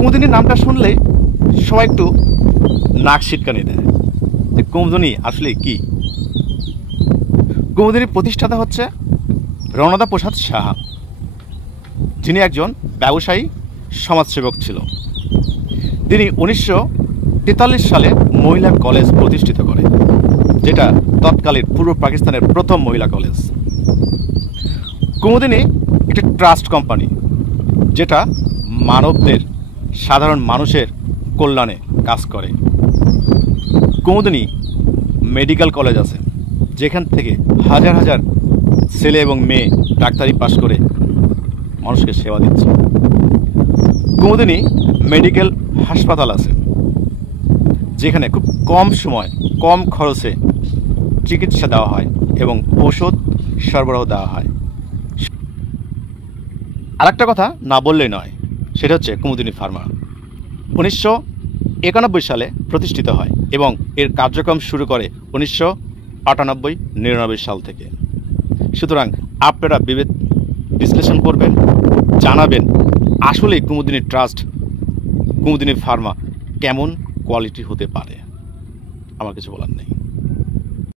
কুমুদিনীর নামটা শুনলেই সবাই একটু নাক সিটকানি দেয় যে কুমুদিনী আসলে কি। কুমুদিনীর প্রতিষ্ঠাতা হচ্ছে রণদা প্রসাদ সাহা, যিনি একজন ব্যবসায়ী সমাজসেবক ছিল। তিনি 1943 সালে মহিলা কলেজ প্রতিষ্ঠিত করে, যেটা তৎকালীন পূর্ব পাকিস্তানের প্রথম মহিলা কলেজ। কুমুদিনী একটি ট্রাস্ট কোম্পানি, যেটা মানবদের, সাধারণ মানুষের কল্যাণে কাজ করে। কুমুদিনী মেডিকেল কলেজ আছে, যেখান থেকে হাজার হাজার ছেলে এবং মেয়ে ডাক্তারি পাশ করে মানুষকে সেবা দিচ্ছে। কুমুদিনী মেডিকেল হাসপাতাল আছে, যেখানে খুব কম সময়, কম খরচে চিকিৎসা দেওয়া হয় এবং ঔষধ সরবরাহ দেওয়া হয়। আরেকটা কথা না বললেই নয়, সেটা হচ্ছে কুমুদিনী ফার্মা 1991 সালে প্রতিষ্ঠিত হয় এবং এর কার্যক্রম শুরু করে 1998-99 সাল থেকে। সুতরাং আপনারা বিশ্লেষণ করবেন, জানাবেন আসলে কুমুদিনী ট্রাস্ট, কুমুদিনী ফার্মা কেমন কোয়ালিটি হতে পারে। আমার কিছু বলার নেই।